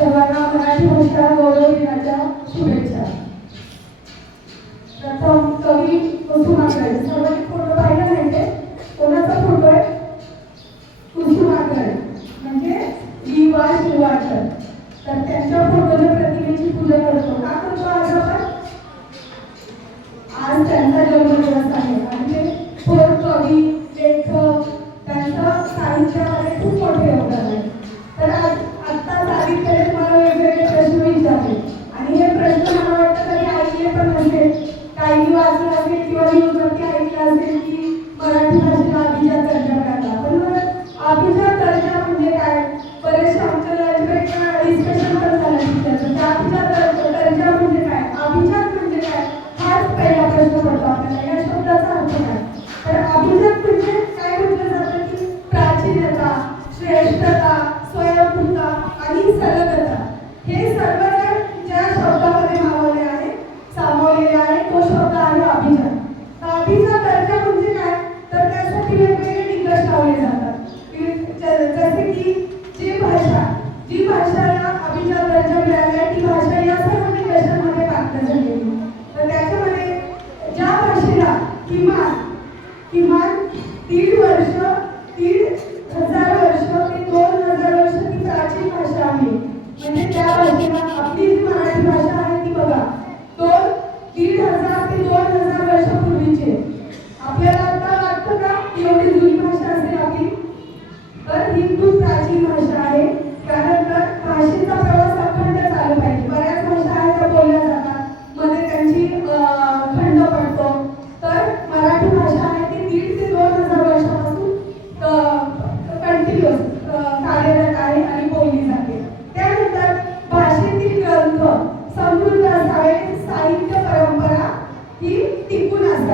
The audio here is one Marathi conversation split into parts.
सर्वांना मराठी भाषा गौरव दिनाच्या शुभेच्छा. प्रथम कवी कुसुमाग्रज सर्वांनी फोटो पाहिला नाही कोणाचा फोटो आहे? कुसुमाग्रज म्हणजे दिवा शिवाचर तर त्यांच्या फोटोला प्रतिमेची पूजा करतो. का करतो आज आपण? आज त्यांना आणि सरलग आता हे सरकारने ज्या शब्दामध्ये लावले आहे साबवलेले आहे तो शब्द आणि अभिजात. वाबीजा तर काय म्हणजे काय? तर त्यासाठी म्हणजे इंग्लिश लावले जातात. ज जसे की जी भाषा जी भाषाला अभिजात प्रजनव लागले आहे ती भाषा या सर्वां वेस्टमध्ये प्रात्याचार केली तर त्याच्यामध्ये ज्या भाषेला किमान किमान दीड वर्ष aqui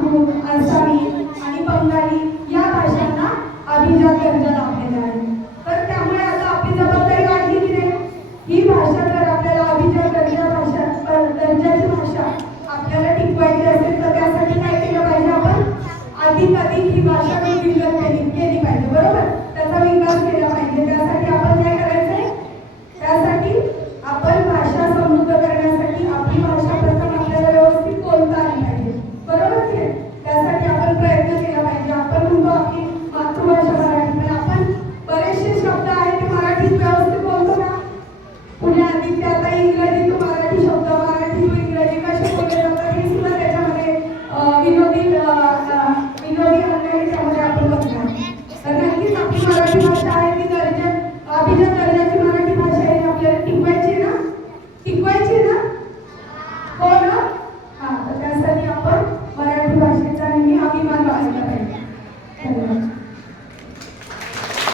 and